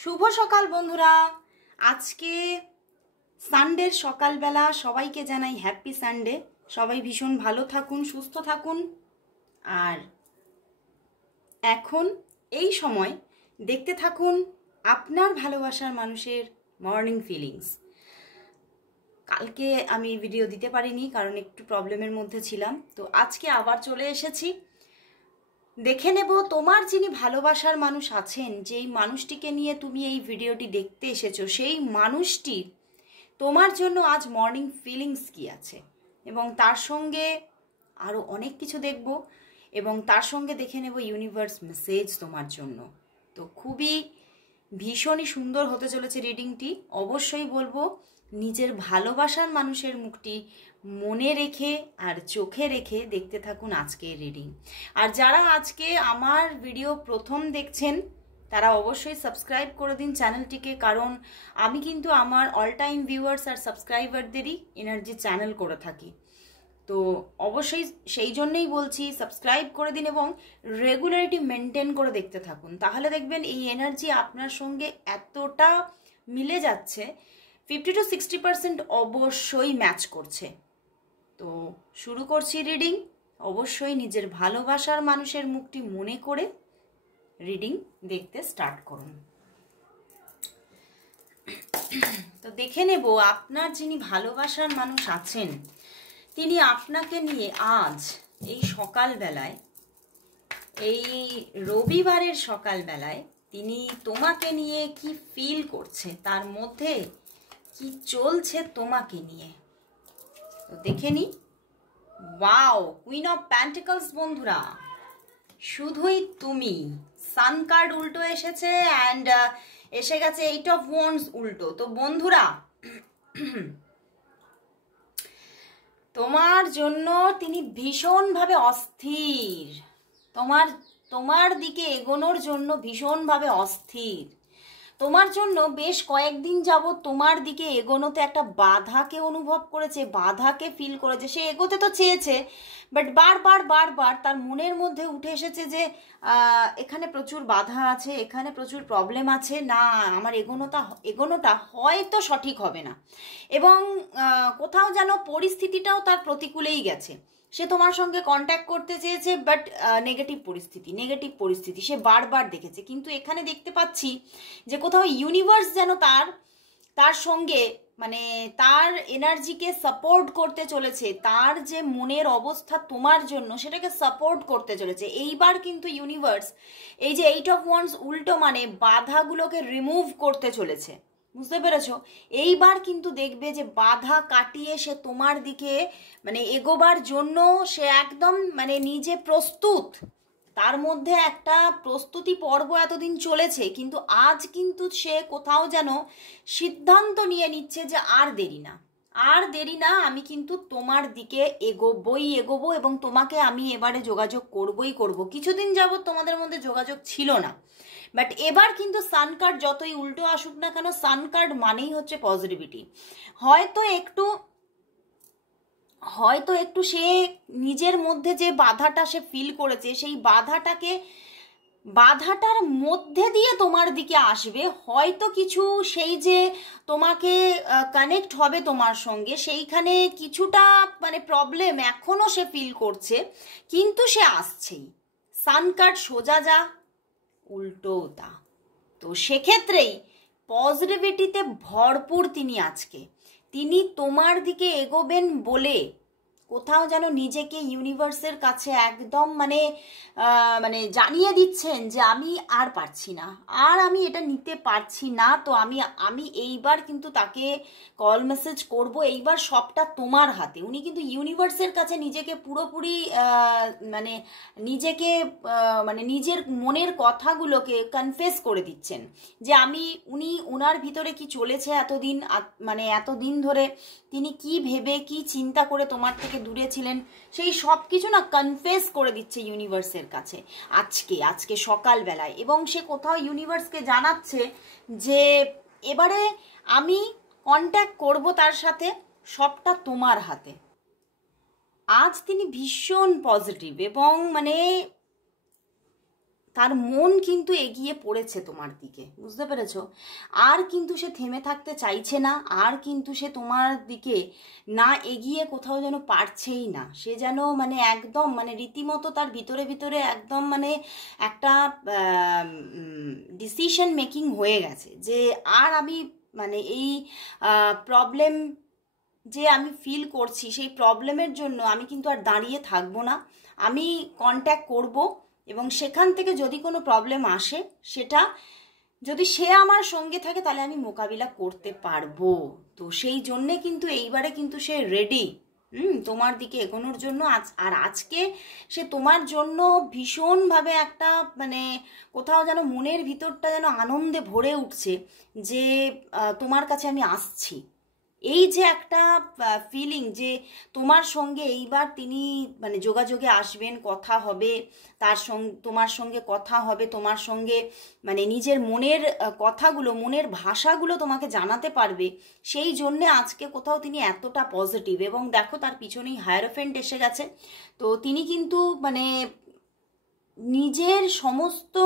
শুভ সকাল বন্ধুরা। আজকে সানডের সকালবেলা সবাইকে জানাই হ্যাপি সানডে। সবাই ভীষণ ভালো থাকুন, সুস্থ থাকুন। আর এখন এই সময় দেখতে থাকুন আপনার ভালোবাসার মানুষের মর্নিং ফিলিংস। কালকে আমি ভিডিও দিতে পারিনি কারণ একটু প্রবলেমের মধ্যে ছিলাম, তো আজকে আবার চলে এসেছি। দেখে নেব তোমার যিনি ভালোবাসার মানুষ আছেন, যেই মানুষটিকে নিয়ে তুমি এই ভিডিওটি দেখতে এসেছো, সেই মানুষটি তোমার জন্য আজ মর্নিং ফিলিংস কি আছে, এবং তার সঙ্গে আরও অনেক কিছু দেখব, এবং তার সঙ্গে দেখে নেব ইউনিভার্স মেসেজ তোমার জন্য। তো খুবই ভীষণই সুন্দর হতে চলেছে রিডিংটি। অবশ্যই বলবো নিজের ভালোবাসার মানুষের মুখটি মনে রেখে আর চোখে রেখে দেখতে থাকুন আজকের রিডিং। আর যারা আজকে আমার ভিডিও প্রথম দেখছেন তারা অবশ্যই সাবস্ক্রাইব করে দিন চ্যানেলটিকে, কারণ আমি কিন্তু আমার অল টাইম ভিউয়ার্স আর সাবস্ক্রাইবারদেরই এনার্জি চ্যানেল করে থাকি। তো অবশ্যই সেই জন্যই বলছি সাবস্ক্রাইব করে দিন এবং রেগুলারিটি মেনটেন করে দেখতে থাকুন। তাহলে দেখবেন এই এনার্জি আপনার সঙ্গে এতটা মিলে যাচ্ছে, 50 to 60% অবশ্যই ম্যাচ করছে। তো শুরু করছি রিডিং। অবশ্যই নিজের ভালোবাসার মানুষের মুখটি মনে করে রিডিং দেখতে স্টার্ট করুন। তো দেখে নেব আপনার যিনি ভালোবাসার মানুষ আছেন তিনি আপনাকে নিয়ে আজ এই সকালবেলায়, এই রবিবারের সকালবেলায় তিনি তোমাকে নিয়ে কি ফিল করছে, তার মধ্যে কি চলছে তোমাকে নিয়ে। তো দেখে নি। ওয়াও, কুইন অফ প্যান্টিকলস বন্ধুরা, শুধুই তুমি। সান কার্ড উল্টো এসেছে অ্যান্ড এসে গেছে 8 অফ ওয়ান্ডস উল্টো। তো বন্ধুরা তোমার জন্য তিনি ভীষণভাবে অস্থির, তোমার দিকে এগোনোর জন্য ভীষণভাবে অস্থির। তোমার জন্য বেশ কয়েকদিন যাবত তোমার দিকে এগোনোতে একটা বাধাকে অনুভব করেছে, বাধাকে ফিল করেছে। সে এগোতে তো চেয়েছে, বাট বারবার তার মনের মধ্যে উঠে এসেছে যে এখানে প্রচুর বাধা আছে, এখানে প্রচুর প্রবলেম আছে, না আমার এগোনোটা হয়তো সঠিক হবে না, এবং কোথাও যেন পরিস্থিতিটাও তার প্রতিকূলেই গেছে। সে তোমার সঙ্গে কন্ট্যাক্ট করতে চেয়েছে, বাট নেগেটিভ পরিস্থিতি সে বারবার দেখেছে। কিন্তু এখানে দেখতে পাচ্ছি যে কোথাও ইউনিভার্স যেন তার সঙ্গে মানে তার এনার্জিকে সাপোর্ট করতে চলেছে, তার যে মনের অবস্থা তোমার জন্য সেটাকে সাপোর্ট করতে চলেছে। এইবার কিন্তু ইউনিভার্স এই যে 8 অফ ওয়ান্ডস উল্টো মানে বাধাগুলোকে রিমুভ করতে চলেছে, বুঝতে পেরেছো? এইবার কিন্তু দেখবে যে বাধা কাটিয়ে সে তোমার দিকে মানে এগোবার জন্য সে একদম মানে নিজে প্রস্তুত। তার মধ্যে একটা প্রস্তুতি পর্ব এতদিন চলেছে, কিন্তু আজ কিন্তু সে কোথাও যেন সিদ্ধান্ত নিয়ে নিচ্ছে যে আর দেরি না, আমি কিন্তু তোমার দিকে এগোবো এবং তোমাকে আমি এবারে যোগাযোগ করব। কিছুদিন যাবত তোমাদের মধ্যে যোগাযোগ ছিল না, বাট এবার কিন্তু সান কার্ড যতই উল্টো আসুক না কেন, সান কার্ড মানেই হচ্ছে পজিটিভিটি। হয়তো একটু সে নিজের মধ্যে যে বাধাটা সে ফিল করেছে, সেই বাধাটার মধ্যে দিয়ে তোমার দিকে আসবে। হয়তো কিছু সেই যে তোমাকে কানেক্ট হবে তোমার সঙ্গে, সেইখানে কিছুটা মানে প্রবলেম এখনো সে ফিল করছে, কিন্তু সে আসছেই। সান কার্ড সোজা যা উল্টো তা। তো সেক্ষেত্রেই পজিটিভিটিতে ভরপুর তিনি তোমার দিকে এগোবেন বলে কোথাও যেন নিজেকে ইউনিভার্সের কাছে একদম মানে জানিয়ে দিচ্ছেন যে আমি আর পারছি না, আর আমি এটা নিতে পারছি না। তো আমি এইবার কিন্তু তাকে কল মেসেজ করব, এইবার সবটা তোমার হাতে। উনি কিন্তু ইউনিভার্সের কাছে নিজেকে পুরোপুরি নিজের মনের কথাগুলোকে কনফেস করে দিচ্ছেন যে উনি ওনার ভিতরে কি চলেছে এতদিন ধরে, তিনি কি ভেবে কি চিন্তা করে তোমার থেকে দূরে ছিলেন, সেই সব কিছু না কনফেস করে দিচ্ছে ইউনিভার্সের কাছে আজকে সকালবেলায়। এবং সে কোথাও ইউনিভার্সকে জানাচ্ছে যে এবারে আমি কন্ট্যাক্ট করব তার সাথে, সবটা তোমার হাতে। আজ তিনি ভীষণ পজিটিভ এবং তার মন কিন্তু এগিয়ে পড়েছে তোমার দিকে, বুঝতে পেরেছো? আর কিন্তু সে থেমে থাকতে চাইছে না, আর কিন্তু সে তোমার দিকে না এগিয়ে কোথাও যেন পারছেই না। সে যেন মানে একদম মানে রীতিমতো তার ভিতরে ভিতরে একদম মানে একটা ডিসিশন মেকিং হয়ে গেছে যে আর আমি মানে এই প্রবলেম যে আমি ফিল করছি, সেই প্রবলেমের জন্য আমি কিন্তু আর দাঁড়িয়ে থাকবো না, আমি কন্ট্যাক্ট করব এবং সেখান থেকে যদি কোনো প্রবলেম আসে সেটা যদি সে আমার সঙ্গে থাকে তাহলে আমি মোকাবিলা করতে পারবো। তো সেই জন্যে কিন্তু এইবারে কিন্তু সে রেডি তোমার দিকে এগোনোর জন্য। আর আজকে সে তোমার জন্য ভীষণভাবে একটা মানে কোথাও যেন মনের ভিতরটা যেন আনন্দে ভরে উঠছে যে তোমার কাছে আমি আসছি। এই যে একটা ফিলিং যে তোমার সঙ্গে এইবার তিনি মানে যোগাযোগে আসবেন, কথা হবে তার সঙ্গে, তোমার সঙ্গে কথা হবে, তোমার সঙ্গে মানে নিজের মনের কথাগুলো, মনের ভাষাগুলো তোমাকে জানাতে পারবে, সেই জন্যে আজকে কোথাও তিনি এতটা পজিটিভ। এবং দেখো তার পিছনেই হায়ারোফেন্ট এসে গেছে। তো তিনি কিন্তু মানে নিজের সমস্ত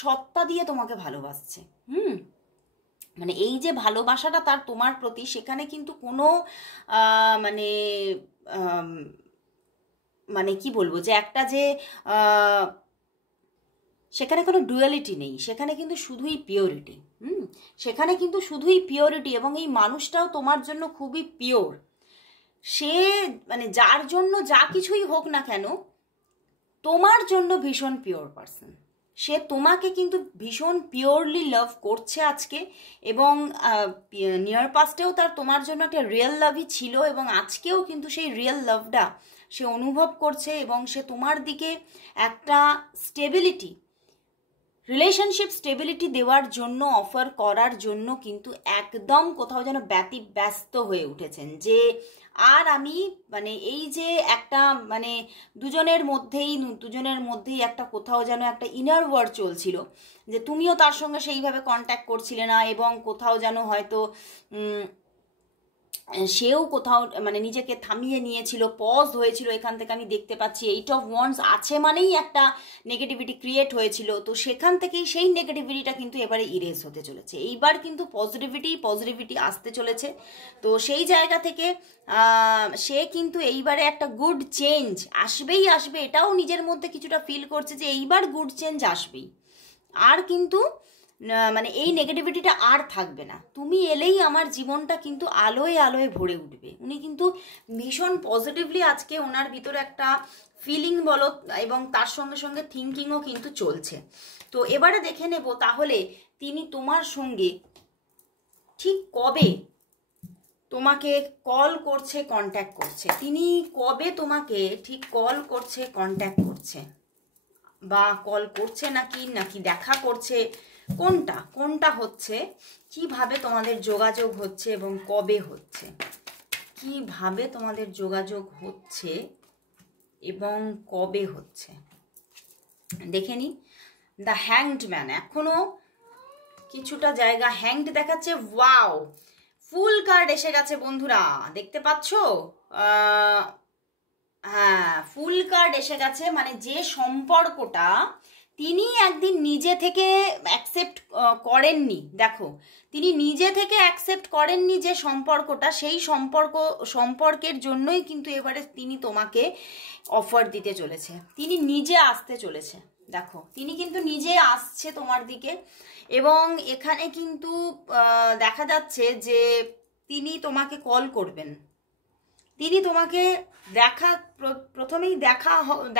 সত্তা দিয়ে তোমাকে ভালোবাসছে। মানে এই যে ভালোবাসাটা তার তোমার প্রতি, সেখানে কিন্তু কোনো মানে মানে কি বলবো যে একটা যে সেখানে কোনো ডুয়ালিটি নেই, সেখানে কিন্তু শুধুই পিওরিটি। সেখানে কিন্তু শুধুই পিওরিটি। এবং এই মানুষটাও তোমার জন্য খুবই পিওর। সে মানে যার জন্য যা কিছুই হোক না কেন তোমার জন্য ভীষণ পিওর পারসন। সে তোমাকে কিন্তু ভীষণ পিওরলি লাভ করছে আজকে। এবং নিয়ার পাস্টেও তার তোমার জন্য একটা রিয়েল লাভই ছিল, এবং আজকেও কিন্তু সেই রিয়েল লাভটা সে অনুভব করছে। এবং সে তোমার দিকে একটা স্টেবিলিটি, রিলেশনশিপ স্টেবিলিটি দেওয়ার জন্য, অফার করার জন্য কিন্তু একদম কোথাও যেন ব্যস্ত হয়ে উঠেছেন যে আর আমি মানে এই যে একটা মানে দুজনের মধ্যেই একটা কোথাও যেন একটা ইনার ওয়ার চলছিল যে তুমিও তার সঙ্গে সেইভাবে কন্ট্যাক্ট করছিলে না, এবং কোথাও যেন হয়তো সেও কোথাও মানে নিজেকে থামিয়ে নিয়েছিল, পজ হয়েছিল। এখান থেকে আমি দেখতে পাচ্ছি 8 অফ ওয়ান্ডস আছে মানেই একটা নেগেটিভিটি ক্রিয়েট হয়েছিল। তো সেখান থেকেই সেই নেগেটিভিটিটা কিন্তু এবারে ইরেজ হতে চলেছে। এইবার কিন্তু পজিটিভিটি আসতে চলেছে। তো সেই জায়গা থেকে সে কিন্তু এইবারে একটা গুড চেঞ্জ আসবে, এটাও নিজের মধ্যে কিছুটা ফিল করছে যে এইবার গুড চেঞ্জ আসবেই। আর কিন্তু মানে এই নেগেটিভিটিটা আর থাকবে না। তুমি এলেই আমার জীবনটা কিন্তু আলোয় আলোয় ভরে উঠবে। উনি কিন্তু ভীষণ পজিটিভলি আজকে ওনার ভিতরে একটা ফিলিং বলো এবং তার সঙ্গে সঙ্গে থিঙ্কিংও কিন্তু চলছে। তো এবারে দেখে নেব তাহলে তিনি তোমার সঙ্গে ঠিক কবে তোমাকে কল করছে, কন্ট্যাক্ট করছে, তিনি কবে তোমাকে ঠিক কল করছে, কন্ট্যাক্ট করছে, বা কল করছে নাকি দেখা করছে, কোনটা হচ্ছে, কিভাবে তোমাদের যোগাযোগ হচ্ছে এবং কবে হচ্ছে, কিভাবে তোমাদের যোগাযোগ হচ্ছে এবং কবে হচ্ছে। দেখে নি দ্য হ্যাংড ম্যান, এখনো কিছুটা জায়গা হ্যাংড দেখাচ্ছে। ওয়াও, ফুল কার্ড এসে গেছে বন্ধুরা, দেখতে পাচ্ছ? হ্যাঁ, ফুল কার্ড এসে গেছে। মানে যে সম্পর্কটা তিনি একদিন নিজে থেকে অ্যাকসেপ্ট করেননি, দেখো তিনি নিজে থেকে অ্যাকসেপ্ট করেননি যে সম্পর্কটা, সেই সম্পর্কের জন্যই কিন্তু এবারে তিনি তোমাকে অফার দিতে চলেছে। তিনি নিজে আসতে চলেছে, দেখো তিনি কিন্তু নিজে আসছে তোমার দিকে। এবং এখানে কিন্তু দেখা যাচ্ছে যে তিনি তোমাকে কল করবেন। তিনি তোমাকে প্রথমেই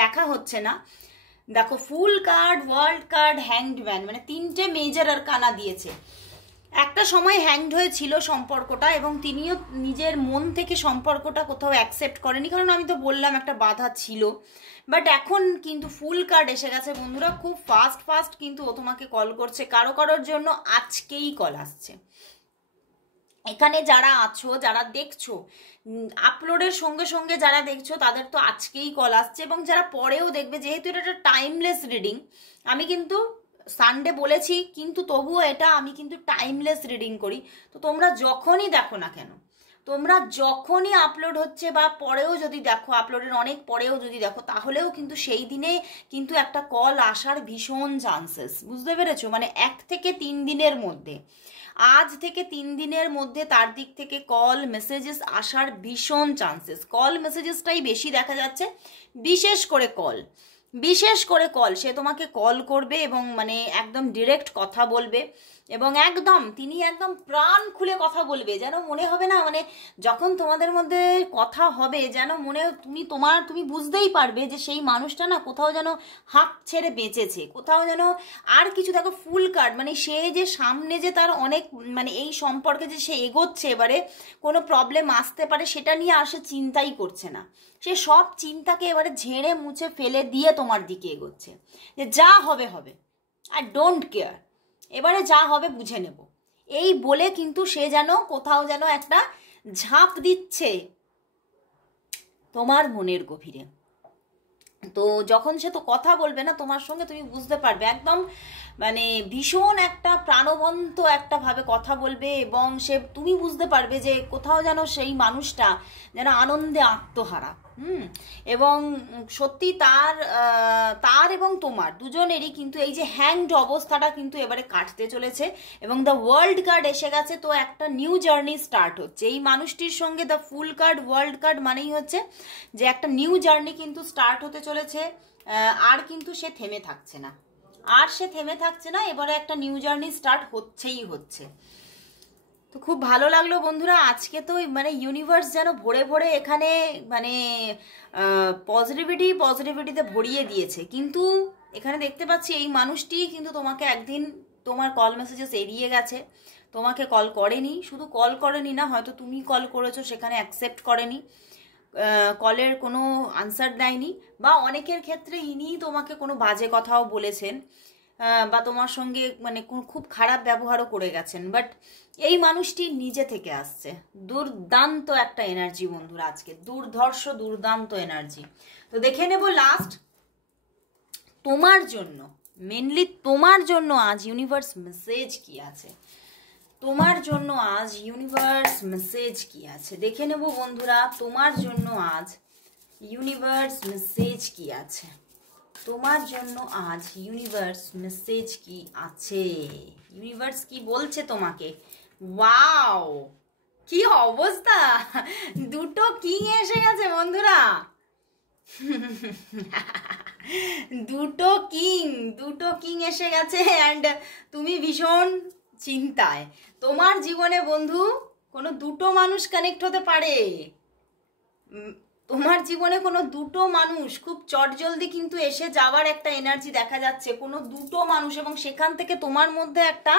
দেখা হচ্ছে না। দেখো fool card, world card, hanged man, মানে তিনটে মেজর আরকানা দিয়েছে। একটা সময় হ্যাংড হয়েছিল সম্পর্কটা, এবং তিনিও নিজের মন থেকে সম্পর্কটা কোথাও অ্যাকসেপ্ট করেনি, কারণ আমি তো বললাম একটা বাধা ছিল। বাট এখন কিন্তু ফুল কার্ড এসে গেছে বন্ধুরা, খুব ফাস্ট কিন্তু ও তোমাকে কল করছে। কারোর জন্য আজকেই কল আসছে। এখানে যারা আছো, যারা দেখছো আপলোডের সঙ্গে সঙ্গে যারা দেখছো তাদের তো আজকেই কল আসছে, এবং যারা পরেও দেখবে, যেহেতু এটা একটা টাইমলেস রিডিং, আমি কিন্তু সানডে বলেছি কিন্তু তবুও এটা আমি কিন্তু টাইমলেস রিডিং করি। তো তোমরা যখনই দেখো না কেন, তোমরা যখনই আপলোড হচ্ছে বা পরেও যদি দেখো, আপলোডের অনেক পরেও যদি দেখো, তাহলেও কিন্তু সেই দিনে কিন্তু একটা কল আসার ভীষণ চান্সেস, বুঝতে পেরেছো? মানে 1 থেকে 3 দিনের মধ্যে, আজ থেকে 3 দিনের মধ্যে তার দিক থেকে কল মেসেজেস আসার ভীষণ চান্সেস। কল মেসেজেসটাই বেশি দেখা যাচ্ছে, বিশেষ করে কল। সে তোমাকে কল করবে এবং মানে একদম ডিরেক্ট কথা বলবে, এবং তিনি একদম প্রাণ খুলে কথা বলবে, যেন মনে হবে না, মানে যখন তোমাদের মধ্যে কথা হবে যেন মনে তুমি বুঝতেই পারবে যে সেই মানুষটা না কোথাও যেন হাঁক ছেড়ে বেঁচেছে, কোথাও যেন আর কিছু। দেখো ফুল কার্ড, মানে সে যে সামনে যে তার অনেক মানে এই সম্পর্কে যে সে এগোচ্ছে, এবারে কোনো প্রবলেম আসতে পারে সেটা নিয়ে আর সে চিন্তাই করছে না, সে সব চিন্তাকে এবারে ঝেড়ে মুছে ফেলে দিয়ে তোমার দিকে এগোচ্ছে, যে যা হবে হবে, আই ডোন্ট কেয়ার, এবারে যা হবে বুঝে নেব, এই বলে কিন্তু সে যেন কোথাও যেন একটা ঝাঁপ দিচ্ছে তোমার মনের গভীরে। তো যখন সে তো কথা বলবে না তোমার সঙ্গে, তুমি বুঝতে পারবে একদম মানে ভীষণ একটা প্রাণবন্ত একটা ভাবে কথা বলবে, এবং তুমি বুঝতে পারবে যে কোথাও যেন সেই মানুষটা যেন আনন্দে আত্মহারা। এবং সত্যি তার এবং তোমার দুজনেরই কিন্তু এই যে হ্যাংড অবস্থাটা কিন্তু এবারে কাটতে চলেছে, এবং দ্য ওয়ার্ল্ড কার্ড এসে গেছে, তো একটা নিউ জার্নি স্টার্ট হচ্ছে এই মানুষটির সঙ্গে। The full card, world card মানেই হচ্ছে যে একটা নিউ জার্নি কিন্তু স্টার্ট হতে চলেছে, আর কিন্তু সে থেমে থাকছে না, এবারে একটা নিউ জার্নি স্টার্ট হচ্ছে। তো খুব ভালো লাগলো বন্ধুরা আজকে, তো মানে ইউনিভার্স যেন ভরে ভরে এখানে মানে পজিটিভিটিতে ভরিয়ে দিয়েছে। কিন্তু এখানে দেখতে পাচ্ছি এই মানুষটি কিন্তু তোমাকে একদিন তোমার কল মেসেজেস এড়িয়ে গেছে, তোমাকে কল করেনি, শুধু কল করেনি না, হয়তো তুমি কল করেছো সেখানে অ্যাকসেপ্ট করেনি, কলের কোনো আনসার দেয়নি, বা অনেকের ক্ষেত্রে ইনি তোমাকে কোনো বাজে কথাও বলেছেন, বা তোমার সঙ্গে মানে খুব খারাপ ব্যবহারও করে গেছেন, বাট এই মানুষটি নিজে থেকে আসছে। দুর্দান্ত একটা এনার্জি বন্ধুরা আজকে, দুর্দান্ত এনার্জি। তো দেখে নেব লাস্ট তোমার জন্য, মেনলি তোমার জন্য আজ ইউনিভার্স মেসেজ কি আছে, তোমার জন্য আজ ইউনিভার্স মেসেজ কি আছে দেখে নেব বন্ধুরা। তোমার জন্য আজ ইউনিভার্স মেসেজ কি আছে, তোমার জন্য আজ ইউনিভার্স মেসেজ কি আছে, ইউনিভার্স কি বলছে তোমাকে। ওয়াও, কি অবস্থা, দুটো কিং এসে গেছে বন্ধুরা, দুটো কিং এসে গেছে। অ্যান্ড তুমি ভীষণ চিন্তায়, তোমার জীবনে বন্ধু কোনো দুটো মানুষ কানেক্ট হতে পারে, তোমার জীবনে কোনো দুটো মানুষ খুব চটজলদি কিন্তু এসে যাওয়ার একটা এনার্জি দেখা যাচ্ছে, কোনো দুটো মানুষ, এবং সেখান থেকে তোমার মধ্যে একটা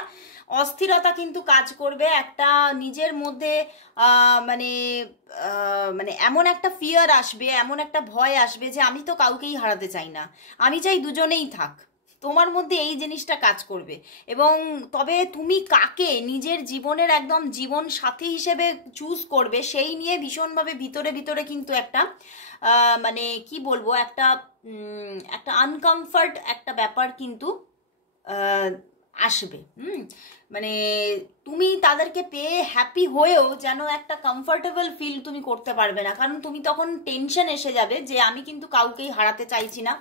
অস্থিরতা কিন্তু কাজ করবে, একটা নিজের মধ্যে মানে মানে এমন একটা ফিয়ার আসবে, এমন একটা ভয় আসবে যে আমি তো কাউকেই হারাতে চাই না, আমি চাই দুজনেই থাক, তোমার মধ্যে এই জিনিসটা কাজ করবে। এবং তবে তুমি কাকে নিজের জীবনের একদম জীবন সাথী হিসেবে চুজ করবে সেই নিয়ে ভীষণভাবে ভিতরে কিন্তু একটা মানে কি বলবো, একটা আনকমফর্ট একটা ব্যাপার কিন্তু আসবে। মানে তুমি তাদেরকে পেয়ে হ্যাপি হয়েও যেন একটা কমফর্টেবল ফিল তুমি করতে পারবে না, কারণ তুমি তখন টেনশন এসে যাবে যে আমি কিন্তু কাউকেই হারাতে চাইছি না,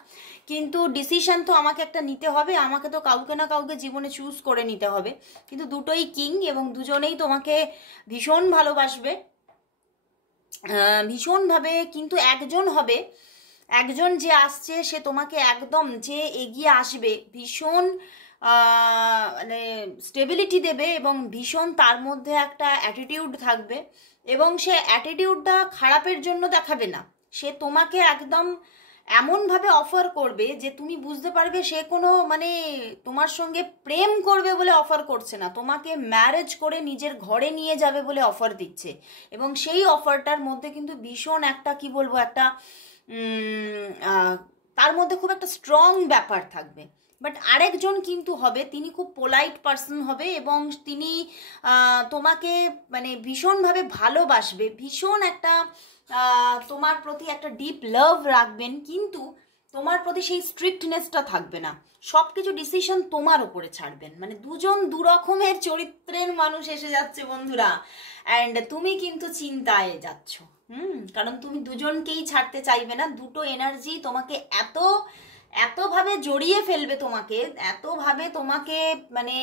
কিন্তু ডিসিশন তো আমাকে একটা নিতে হবে, আমাকে তো কাউকে না কাউকে জীবনে চুজ করে নিতে হবে। কিন্তু দুটোই কিং, এবং দুজনেই তোমাকে ভীষণ ভালোবাসবে ভীষণভাবে, কিন্তু একজন যে আসছে সে তোমাকে একদম যে এগিয়ে আসবে, ভীষণ মানে স্টেবিলিটি দেবে, এবং ভীষণ তার মধ্যে একটা অ্যাটিটিউড থাকবে, এবং সে অ্যাটিটিউডটা খারাপের জন্য দেখাবে না, সে তোমাকে একদম এমনভাবে অফার করবে যে তুমি বুঝতে পারবে সে কোনো মানে তোমার সঙ্গে প্রেম করবে বলে অফার করছে না, তোমাকে ম্যারেজ করে নিজের ঘরে নিয়ে যাবে বলে অফার দিচ্ছে। এবং সেই অফারটার মধ্যে কিন্তু ভীষণ একটা কি বলবো, একটা তার মধ্যে খুব একটা স্ট্রং ব্যাপার থাকবে। বাট আরেকজন কিন্তু হবে, তিনি খুব পোলাইট পার্সন হবে, এবং তিনি তোমাকে মানে ভীষণভাবে ভালোবাসবে, ভীষণ একটা তোমার প্রতি একটা ডিপ লাভ রাখবেন, কিন্তু তোমার প্রতি সেই স্ট্রিক্টনেসটা থাকবে না, সব কিছু ডিসিশন তোমার ওপরে ছাড়বেন। মানে দুজন দু রকমের চরিত্রের মানুষ এসে যাচ্ছে বন্ধুরা, অ্যান্ড তুমি কিন্তু চিন্তায় যাচ্ছ। কারণ তুমি দুজনকেই ছাড়তে চাইবে না, দুটো এনার্জি তোমাকে এতভাবে জড়িয়ে ফেলবে, তোমাকে এতভাবে তোমাকে মানে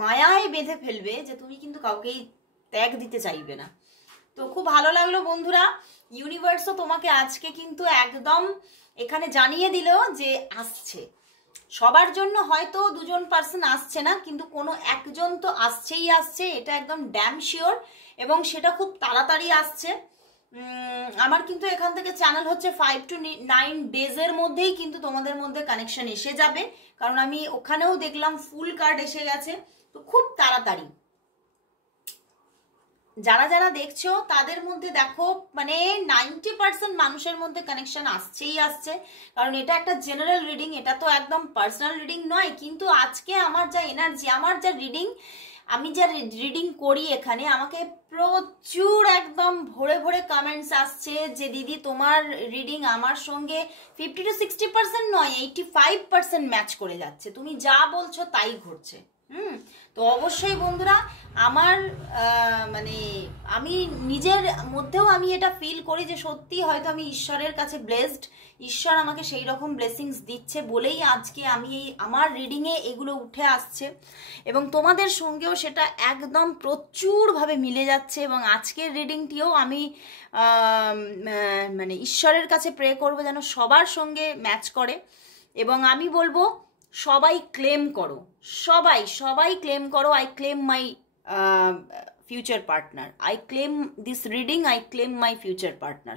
মায়ায় বেঁধে ফেলবে যে তুমি কিন্তু কাউকেই ত্যাগ দিতে চাইবে না। তো খুব ভালো লাগলো বন্ধুরা, ইউনিভার্সও তোমাকে আজকে কিন্তু একদম এখানে জানিয়ে দিল যে আসছে। সবার জন্য হয়তো দুজন পার্সন আসছে না, কিন্তু কোনো একজন তো আসছেই আসছে, এটা একদম ড্যাম শিওর, এবং সেটা খুব তাড়াতাড়ি আসছে। আমার কিন্তু এখান থেকে চ্যানেল হচ্ছে 5 to 9 ডেজের মধ্যেই কিন্তু তোমাদের মধ্যে কানেকশন এসে যাবে, কারণ আমি ওখানেও দেখলাম ফুল কার্ড এসে গেছে। তো খুব তাড়াতাড়ি যারা যারা দেখছো তাদের মধ্যে দেখো মানে 90% মানুষের মধ্যে কানেকশন আসছেই আসছে, কারণ এটা একটা জেনারেল রিডিং, এটা তো একদম পার্সোনাল রিডিং নয়। কিন্তু আজকে আমার যা এনার্জি, আমার যা রিডিং, আমি যা রিডিং করি এখানে, আমাকে প্রচুর একদম ভরে ভরে কমেন্টস আসছে যে দিদি তোমার রিডিং আমার সঙ্গে 50 to 60% নয়, 85% ম্যাচ করে যাচ্ছে, তুমি যা বলছো তাই ঘটছে। তো অবশ্যই বন্ধুরা, আমার মানে আমি নিজের মধ্যেও আমি এটা ফিল করি যে সত্যি হয়তো আমি ঈশ্বরের কাছে ব্লেসড, ঈশ্বর আমাকে সেই রকম ব্লেসিংস দিচ্ছে বলেই আজকে আমি আমার রিডিংয়ে এগুলো উঠে আসছে, এবং তোমাদের সঙ্গেও সেটা একদম প্রচুরভাবে মিলে যাচ্ছে। এবং আজকের রিডিংটিও আমি মানে ঈশ্বরের কাছে প্রে করবো যেন সবার সঙ্গে ম্যাচ করে, এবং আমি বলবো সবাই ক্লেম করো, সবাই ক্লেম করো। I claim my future partner, I claim this reading, I claim my future partner.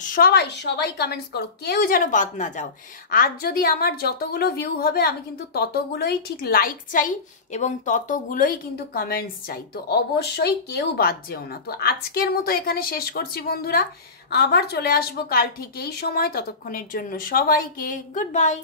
সবাই কমেন্টস করো, কেউ যেন বাদ না যাও। আজ যদি আমার যতগুলো ভিউ হবে আমি কিন্তু ততগুলোই ঠিক লাইক চাই এবং ততগুলোই কিন্তু কমেন্টস চাই। তো অবশ্যই কেউ বাদ যেও না। তো আজকের মতো এখানে শেষ করছি বন্ধুরা, আবার চলে আসবো কাল ঠিক এই সময়। ততক্ষণের জন্য সবাইকে গুড বাই।